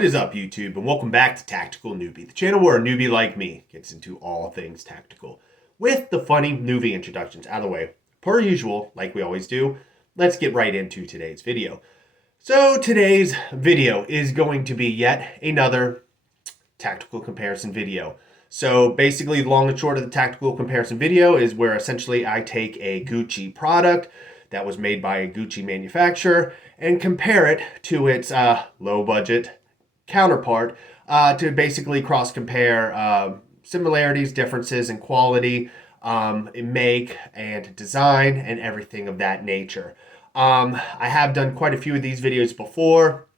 What is up, YouTube, and welcome back to Tactical Newbie, the channel where a newbie like me gets into all things tactical. With the funny newbie introductions out of the way, per usual, like we always do, let's get right into today's video. So today's video is going to be yet another tactical comparison video. So basically, the long and short of the tactical comparison video is where essentially I take a Gucci product that was made by a Gucci manufacturer and compare it to its low budget counterpart to basically cross compare similarities, differences in quality, in make and design, and everything of that nature. I have done quite a few of these videos before,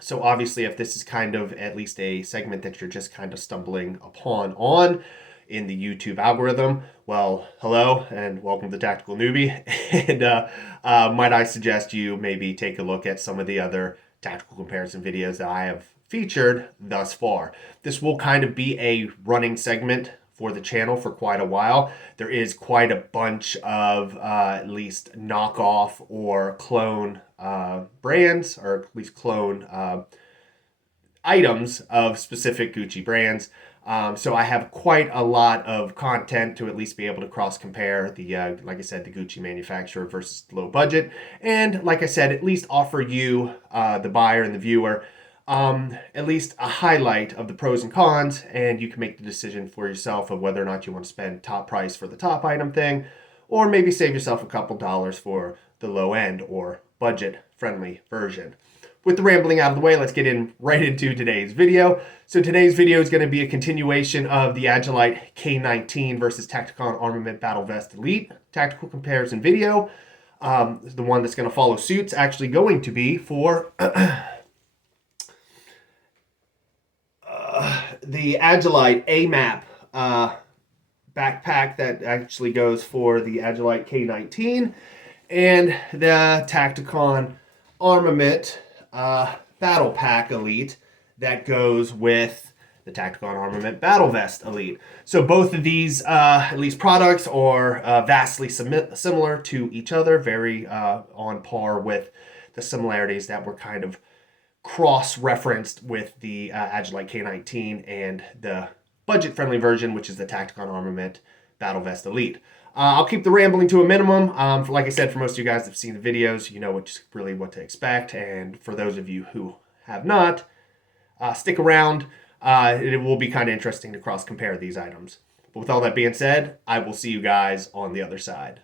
so obviously if this is kind of at least a segment that you're just kind of stumbling upon in the YouTube algorithm, well, hello and welcome to Tactical Newbie. And might I suggest you maybe take a look at some of the other tactical comparison videos that I have featured thus far. This will kind of be a running segment for the channel for quite a while. There is quite a bunch of at least knockoff or clone brands, or at least clone items of specific Gucci brands. So I have quite a lot of content to at least be able to cross compare the, like I said, the Gucci manufacturer versus low budget. And like I said, at least offer you, the buyer and the viewer, at least a highlight of the pros and cons, and you can make the decision for yourself of whether or not you want to spend top price for the top item thing, or maybe save yourself a couple dollars for the low end or budget friendly version. With the rambling out of the way, let's get right into today's video. So today's video is going to be a continuation of the Agilite K19 versus Tacticon Armament Battle Vest Elite tactical comparison video. The one that's going to follow suit's actually going to be for the Agilite Amap backpack that actually goes for the Agilite K19, and the Tacticon Armament Battle Pack Elite that goes with the Tacticon Armament Battle Vest Elite. So both of these, at least products, are vastly similar to each other, very on par with the similarities that were kind of cross-referenced with the Agilite K19 and the budget-friendly version, which is the Tacticon Armament Battle Vest Elite. I'll keep the rambling to a minimum. Like I said, for most of you guys that have seen the videos, you know what to expect. And for those of you who have not, stick around. It will be kind of interesting to cross-compare these items. But with all that being said, I will see you guys on the other side.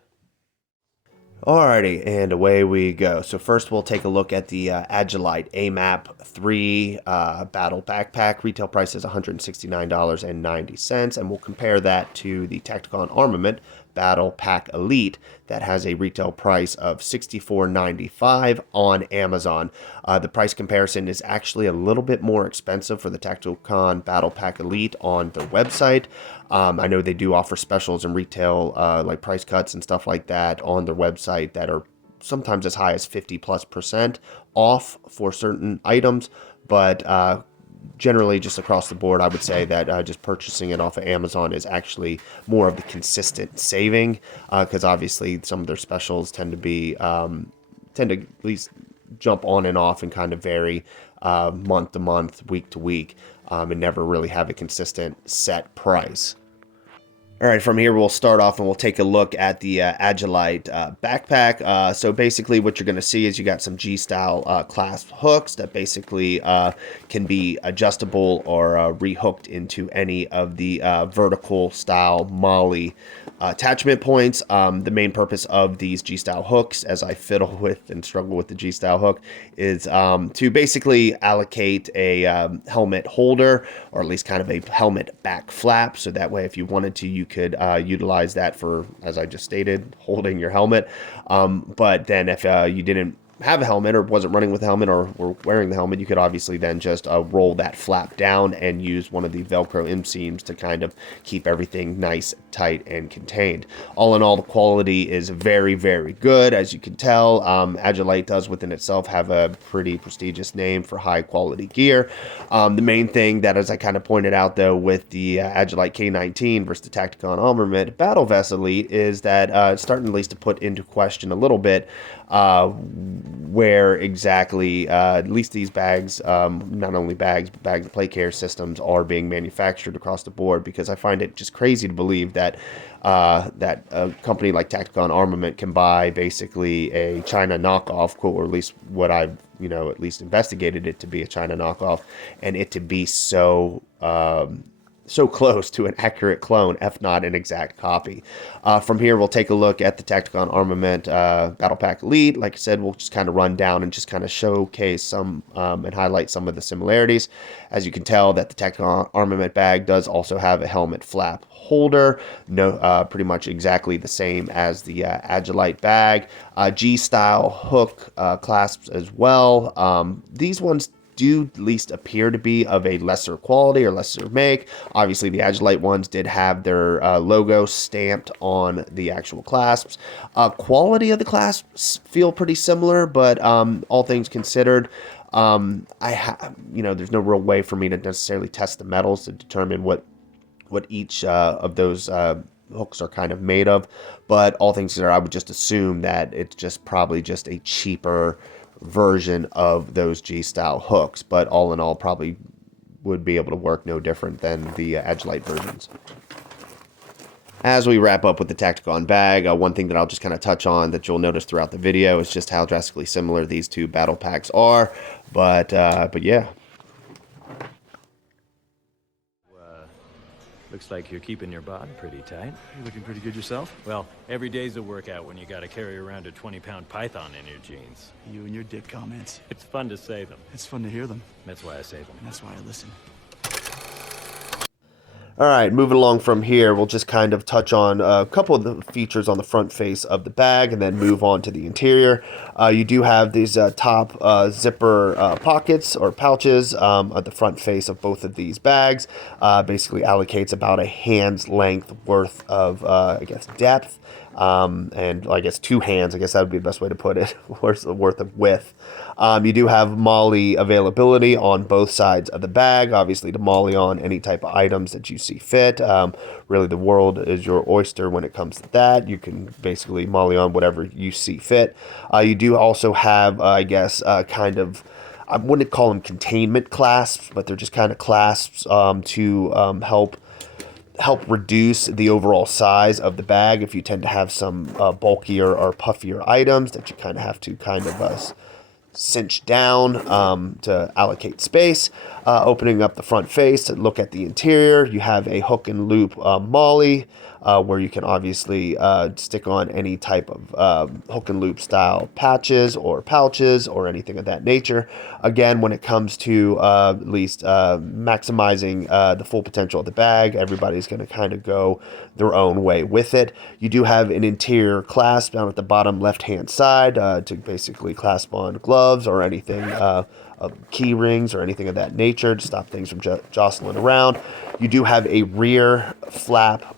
Alrighty, and away we go. So first we'll take a look at the Agilite Amap 3 Battle Backpack. Retail price is $169.90, and we'll compare that to the Tacticon Armament Battle Pack Elite that has a retail price of $64.95 on Amazon. The price comparison is actually a little bit more expensive for the Tacticon Battle Pack Elite on their website. I know they do offer specials and retail like price cuts and stuff like that on their website that are sometimes as high as 50+% off for certain items, but generally just across the board, I would say that just purchasing it off of Amazon is actually more of the consistent saving, because obviously some of their specials tend to at least jump on and off and kind of vary month to month, week to week, and never really have a consistent set price. All right, from here we'll start off and we'll take a look at the Agilite backpack. So basically what you're going to see is you got some G-style clasp hooks that basically can be adjustable or rehooked into any of the vertical style MOLLE attachment points. The main purpose of these G-style hooks, as I fiddle with and struggle with the G-style hook, is to basically allocate a helmet holder, or at least kind of a helmet back flap, so that way if you wanted to, you could utilize that for, as I just stated, holding your helmet. But then if you didn't have a helmet or wasn't running with a helmet or were wearing the helmet, you could obviously then just roll that flap down and use one of the Velcro inseams to kind of keep everything nice tight and contained. All in all, the quality is very, very good. As you can tell, Agilite does within itself have a pretty prestigious name for high quality gear. The main thing that, as I kind of pointed out though, with the Agilite K19 versus the Tacticon Armament Battle Vest Elite is that it's starting at least to put into question a little bit where exactly at least these bags, not only bags, but bags and plate carrier systems are being manufactured across the board, because I find it just crazy to believe that that a company like Tacticon Armament can buy basically a China knockoff, or at least what I've at least investigated it to be a China knockoff, and it to be so so close to an accurate clone, if not an exact copy. From here, we'll take a look at the Tacticon Armament Battle Pack Elite. Like I said, we'll just kind of run down and just kind of showcase some and highlight some of the similarities. As you can tell, that the Tacticon Armament bag does also have a helmet flap holder, pretty much exactly the same as the Agilite bag. G-style hook clasps as well. These ones do at least appear to be of a lesser quality or lesser make. Obviously, the Agilite ones did have their logo stamped on the actual clasps. Quality of the clasps feel pretty similar, but all things considered, there's no real way for me to necessarily test the metals to determine what each of those hooks are kind of made of. But all things considered, I would just assume that it's just probably just a cheaper version of those G-style hooks, but all in all probably would be able to work no different than the Agilite versions. As we wrap up with the Tacticon bag, one thing that I'll just kind of touch on that you'll notice throughout the video is just how drastically similar these two battle packs are, but yeah. Looks like you're keeping your bod pretty tight. You looking pretty good yourself? Well, every day's a workout when you gotta carry around a 20-pound python in your jeans. You and your dick comments. It's fun to say them. It's fun to hear them. That's why I say them. And that's why I listen. All right, moving along from here, we'll just kind of touch on a couple of the features on the front face of the bag and then move on to the interior. You do have these top zipper pockets or pouches at the front face of both of these bags. Basically allocates about a hand's length worth of, depth. And I guess 2 hands, I guess that would be the best way to put it, worth of width. You do have MOLLE availability on both sides of the bag, obviously to MOLLE on any type of items that you see fit. Really, the world is your oyster when it comes to that. You can basically MOLLE on whatever you see fit. You do also have, kind of, I wouldn't call them containment clasps, but they're just kind of clasps to help reduce the overall size of the bag if you tend to have some bulkier or puffier items that you kind of have to cinch down to allocate space. Opening up the front face to look at the interior, you have a hook and loop MOLLE where you can obviously stick on any type of hook and loop style patches or pouches or anything of that nature. Again, when it comes to at least maximizing the full potential of the bag, everybody's going to kind of go their own way with it. You do have an interior clasp down at the bottom left-hand side to basically clasp on gloves or anything, key rings or anything of that nature to stop things from jostling around. You do have a rear flap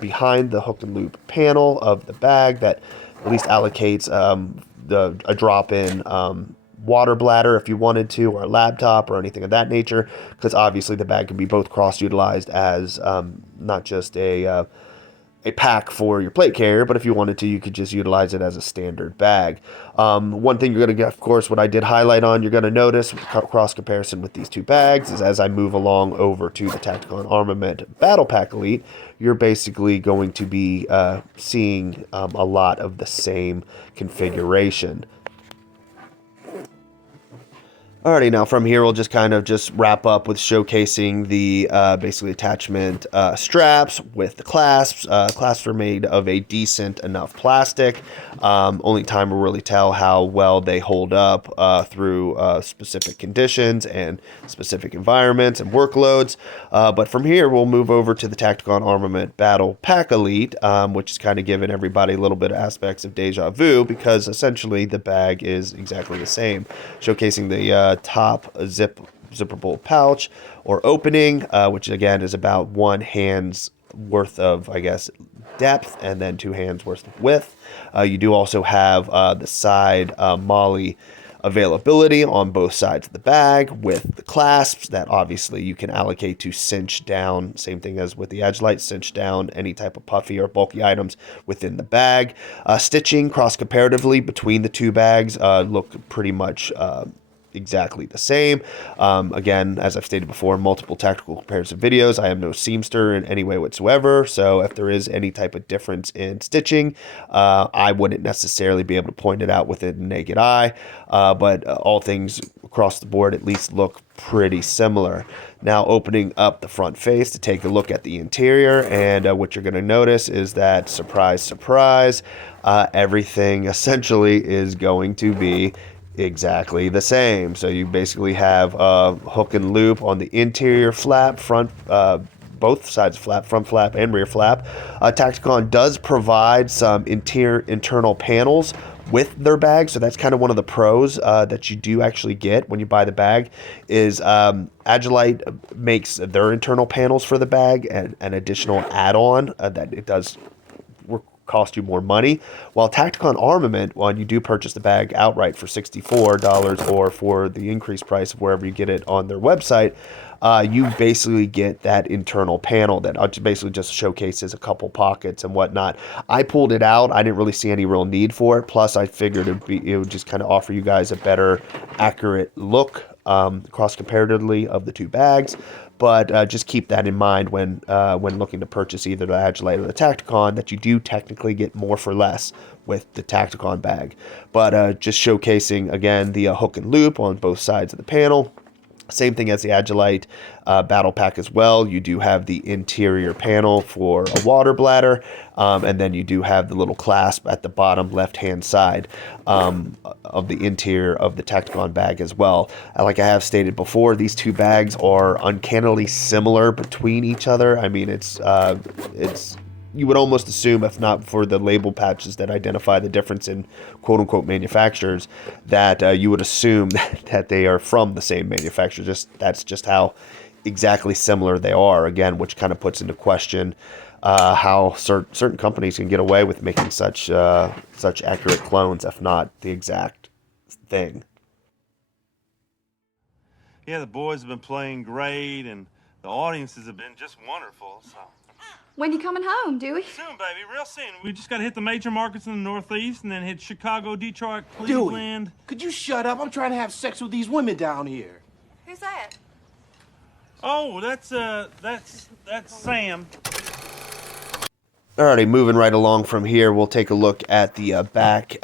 behind the hook and loop panel of the bag that at least allocates a drop-in water bladder if you wanted to, or a laptop or anything of that nature, because obviously the bag can be both cross-utilized as not just a pack for your plate carrier, but if you wanted to, you could just utilize it as a standard bag. One thing you're going to get, of course, what I did highlight on, you're going to notice cross comparison with these two bags is as I move along over to the Tacticon Armament Battle Pack Elite, you're basically going to be seeing a lot of the same configuration. Alrighty, now from here we'll just kind of wrap up with showcasing the basically attachment straps with the clasps. Clasps are made of a decent enough plastic. Only time will really tell how well they hold up through specific conditions and specific environments and workloads. But from here we'll move over to the Tacticon Armament Battle Pack Elite, which is kind of giving everybody a little bit of aspects of deja vu, because essentially the bag is exactly the same, showcasing the top zipperable pouch or opening, which again is about 1 hand's worth of, I guess, depth, and then 2 hands worth of width. You do also have the side MOLLE availability on both sides of the bag with the clasps that obviously you can allocate to cinch down. Same thing as with the Agilite, cinch down any type of puffy or bulky items within the bag. Stitching cross comparatively between the 2 bags look pretty much exactly the same. Again, as I've stated before, multiple tactical comparison videos. I am no seamster in any way whatsoever, so if there is any type of difference in stitching, I wouldn't necessarily be able to point it out with a naked eye, but all things across the board at least look pretty similar. Now opening up the front face to take a look at the interior, and what you're going to notice is that, surprise, surprise, everything essentially is going to be exactly the same. So you basically have a hook and loop on the interior flap, both sides flap, front flap and rear flap. Tacticon does provide some internal panels with their bag, so that's kind of one of the pros that you do actually get when you buy the bag. Is Agilite makes their internal panels for the bag and an additional add-on that it does cost you more money, while Tacticon Armament, when you do purchase the bag outright for $64 or for the increased price of wherever you get it on their website, you basically get that internal panel that basically just showcases a couple pockets and whatnot. I pulled it out. I didn't really see any real need for it. Plus, I figured it would just kind of offer you guys a better, accurate look cross comparatively of the 2 bags. But just keep that in mind when looking to purchase either the Agilite or the Tacticon, that you do technically get more for less with the Tacticon bag. But just showcasing, again, the hook and loop on both sides of the panel. Same thing as the Agilite battle pack as well. You do have the interior panel for a water bladder, and then you do have the little clasp at the bottom left-hand side of the interior of the Tacticon bag as well. Like I have stated before, these 2 bags are uncannily similar between each other. I mean, it's you would almost assume, if not for the label patches that identify the difference in quote-unquote manufacturers, that you would assume that they are from the same manufacturer. That's just how exactly similar they are, again, which kind of puts into question how certain companies can get away with making such accurate clones, if not the exact thing. Yeah, the boys have been playing great, and the audiences have been just wonderful, so... When you coming home, Dewey? Soon, baby, real soon. We just got to hit the major markets in the Northeast and then hit Chicago, Detroit, Dewey, Cleveland. could you shut up? I'm trying to have sex with these women down here. Who's that? Oh, that's Sam. Alrighty, moving right along from here, we'll take a look at the back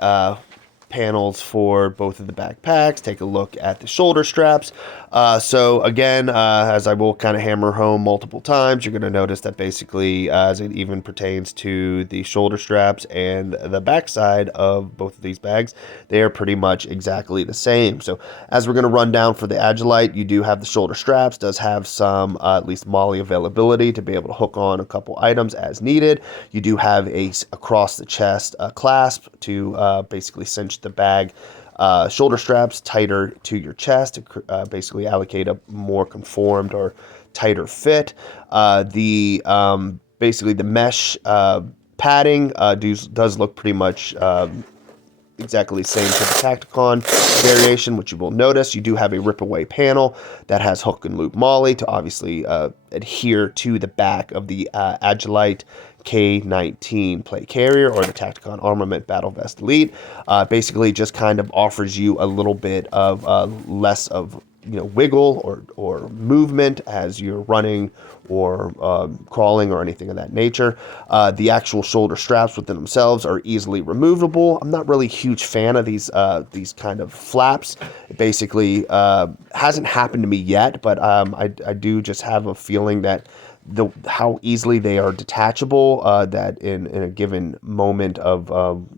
panels for both of the backpacks, take a look at the shoulder straps. So again, as I will kind of hammer home multiple times, you're going to notice that basically as it even pertains to the shoulder straps and the backside of both of these bags, they are pretty much exactly the same. So as we're going to run down for the Agilite, you do have the shoulder straps, does have some at least MOLLE availability to be able to hook on a couple items as needed. You do have a across the chest clasp to basically cinch the bag shoulder straps tighter to your chest to basically allocate a more conformed or tighter fit. Basically the mesh padding does look pretty much exactly the same to the Tacticon variation, which you will notice. You do have a rip-away panel that has hook and loop MOLLE to obviously adhere to the back of the Agilite K19 plate carrier or the Tacticon Armament Battle Vest Elite. Basically just kind of offers you a little bit of less of wiggle or movement as you're running or crawling or anything of that nature. The actual shoulder straps within themselves are easily removable. I'm not really a huge fan of these kind of flaps. It basically hasn't happened to me yet, but I do just have a feeling that how easily they are detachable, that in a given moment of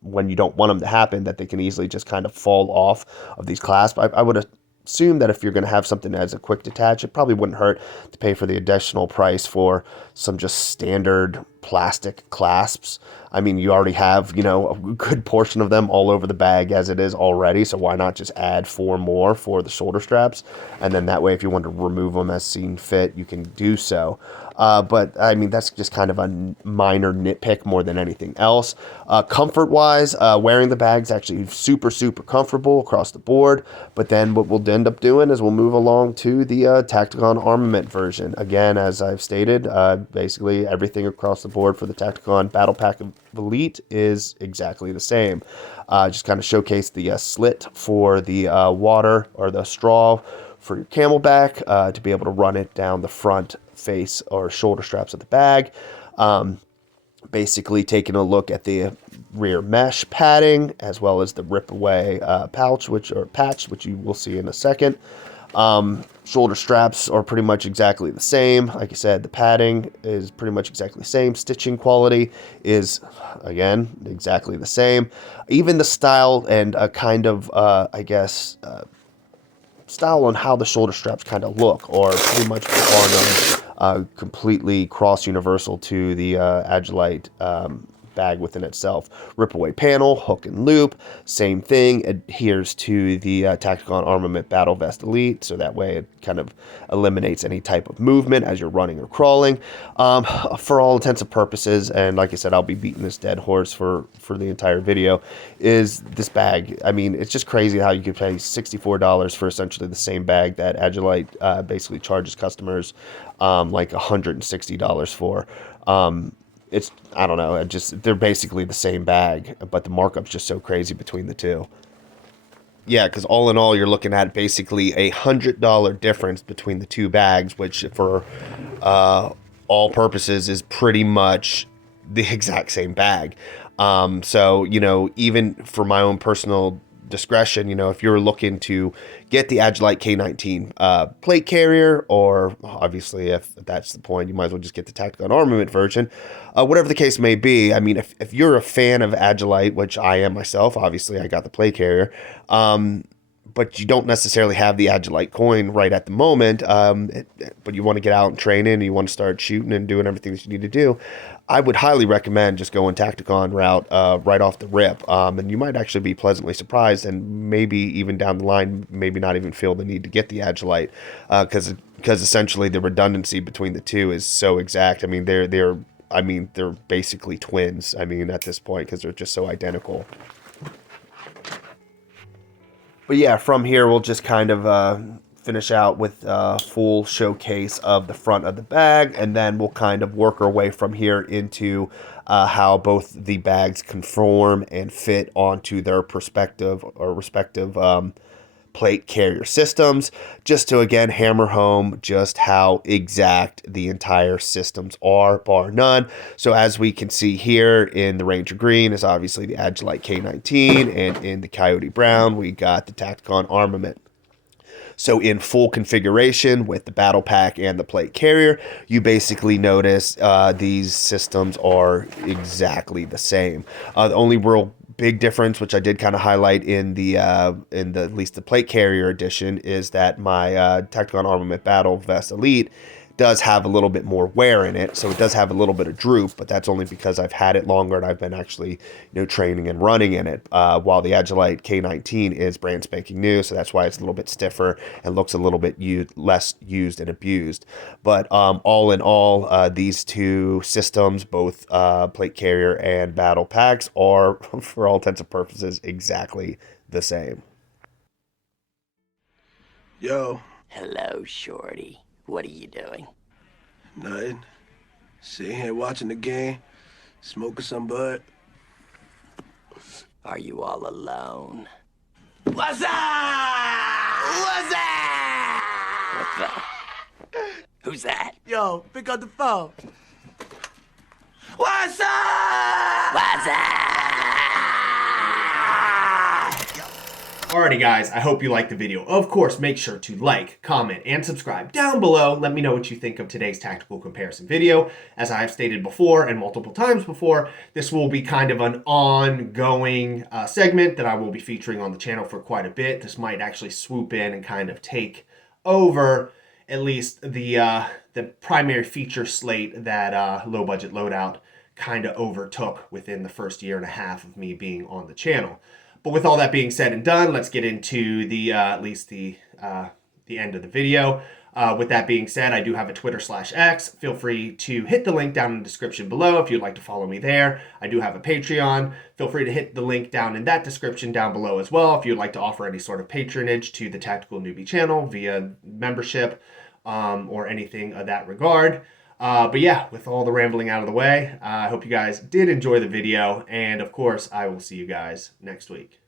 when you don't want them to happen, that they can easily just kind of fall off of these clasps. I would assume that if you're going to have something as a quick detach, it probably wouldn't hurt to pay for the additional price for some just standard plastic clasps. I mean, you already have, you know, a good portion of them all over the bag as it is already, so why not just add 4 more for the shoulder straps? And then that way, if you want to remove them as seen fit, you can do so. But I mean, that's just kind of a minor nitpick more than anything else. Comfort-wise, wearing the bag's actually super, super comfortable across the board. But then what we'll end up doing is we'll move along to the Tacticon Armament version. Again, as I've stated, basically everything across the board for the Tacticon Battle Pack of Elite is exactly the same. Just kind of showcase the slit for the water or the straw for your camelback to be able to run it down the front face or shoulder straps of the bag. Basically taking a look at the rear mesh padding as well as the rip away patch, which you will see in a second. Shoulder straps are pretty much exactly the same. Like I said, the padding is pretty much exactly the same. Stitching quality is, again, exactly the same. Even the style and kind of, style on how the shoulder straps kind of look, or pretty much are them completely cross universal to the Agilite bag within itself. Rip away panel, hook and loop, same thing, adheres to the Tacticon Armament Battle Vest Elite, so that way it kind of eliminates any type of movement as you're running or crawling. For all intents and purposes, and like I said, I'll be beating this dead horse for the entire video, is this bag. I mean, it's just crazy how you could pay $64 for essentially the same bag that Agilite basically charges customers like $160 for. I don't know, they're basically the same bag, but the markup's just so crazy between the two. Yeah, because all in all, you're looking at basically $100 difference between the two bags, which for all purposes is pretty much the exact same bag. So, you know, even for my own personal discretion, you know, if you're looking to get the Agilite K19 plate carrier, or obviously if that's the point, you might as well just get the Tacticon Armament version, whatever the case may be. I mean, if you're a fan of Agilite, which I am myself, obviously I got the plate carrier, but you don't necessarily have the Agilite coin right at the moment, but you want to get out and train in, and you want to start shooting and doing everything that you need to do, I would highly recommend just going Tacticon route right off the rip, and you might actually be pleasantly surprised, and maybe even down the line, maybe not even feel the need to get the Agilite, because essentially the redundancy between the two is so exact. I mean, they're basically twins. I mean, at this point, because they're just so identical. But yeah, from here we'll just kind of finish out with a full showcase of the front of the bag, and then we'll kind of work our way from here into how both the bags conform and fit onto their respective plate carrier systems, just to again hammer home just how exact the entire systems are, bar none. So as we can see here, in the Ranger Green is obviously the Agilite K19, and in the Coyote Brown we got the Tacticon Armament. So in full configuration with the battle pack and the plate carrier, you basically notice these systems are exactly the same. The only real big difference, which I did kind of highlight in the at least the plate carrier edition, is that my Tacticon Armament Battle Vest Elite does have a little bit more wear in it, so it does have a little bit of droop, but that's only because I've had it longer and I've been actually, training and running in it, while the Agilite K19 is brand spanking new, so that's why it's a little bit stiffer and looks a little bit less used and abused. But all in all, these two systems, both plate carrier and battle packs, are, for all intents and purposes, exactly the same. Yo, Hello, Shorty. What are you doing? nothing. Sitting here watching the game, smoking some bud. Are you all alone? What's up? What's up? What the? Who's that? Yo, pick up the phone. What's up? What's up? Alrighty guys, I hope you liked the video. Of course, make sure to like, comment, and subscribe down below. Let me know what you think of today's tactical comparison video. As I have stated before and multiple times before, this will be kind of an ongoing segment that I will be featuring on the channel for quite a bit. This might actually swoop in and kind of take over at least the primary feature slate that Low Budget Loadout kind of overtook within the first year and a half of me being on the channel. But with all that being said and done, let's get into the at least the end of the video. With that being said, I do have a Twitter/X. Feel free to hit the link down in the description below if you'd like to follow me there. I do have a Patreon. Feel free to hit the link down in that description down below as well if you'd like to offer any sort of patronage to the Tactical Newbie channel via membership or anything of that regard. But yeah, with all the rambling out of the way, I hope you guys did enjoy the video. And of course, I will see you guys next week.